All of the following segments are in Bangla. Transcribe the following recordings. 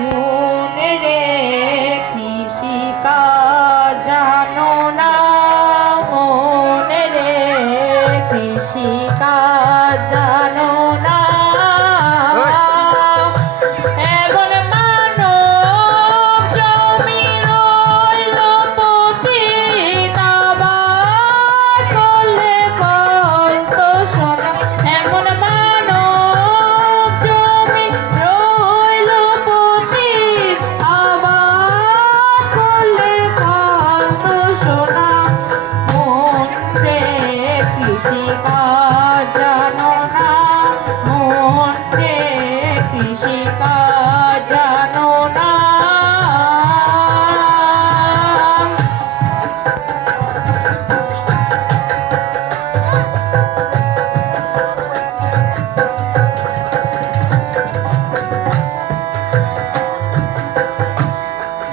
মনে রে কৃষিকাজ জানো না, মনে রে কৃষিকাজ জানো না। এমন মানব জমি রইল পতিত, আবার করলে ফল তো সোনা। এমন মানব জমি রইল পতিত, আবার করলে ফল তো সোনা। মন রে কৃষিকাজ জানো না, মন রে কৃষিকাজ জানো না।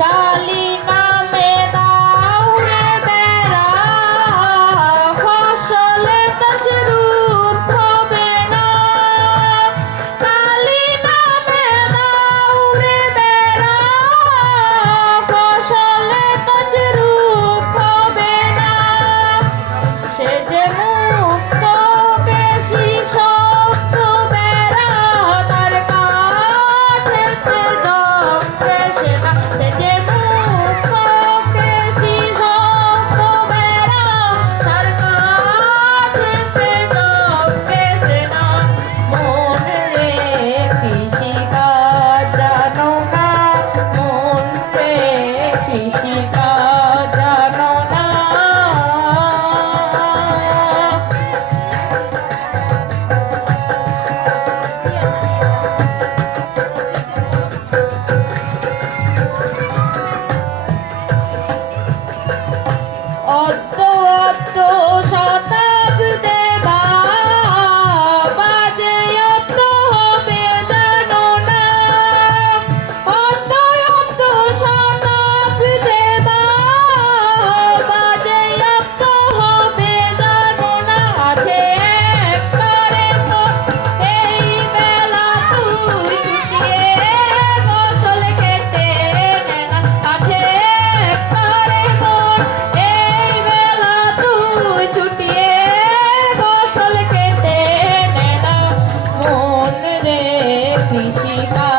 কালী নামে দাউরে বেড়া, ফসলে তছরূপ হবে না। কালী নামে দাউরে বেড়া, ফসলে তছরূপ হবে না। সে যে মুক্ত বেশি শক্ত বেড়া, তার কাছেতে জমবে সে না। সে যে মুক্ত বেশি শক্ত বেড়া, তার কাছেতে জমবে সে না। মন রে কৃষিকাজ জানো না, মন রে কৃষিকাজ জানো না। অদ্য অদ্য শতাব্দে বাজে অদ্য হবে জানো না। অদ্য অদ্য শতাব্দে বাজে অদ্য হবে জানো না। আছে একবারে তো এই বেলা তুই ছুটিয়ে ফসল কেটে নে না। আছে একবারে মন এই বেলা তুই ছুটিয়ে ফসল কেটে নে না। মন রে কৃষিকাজ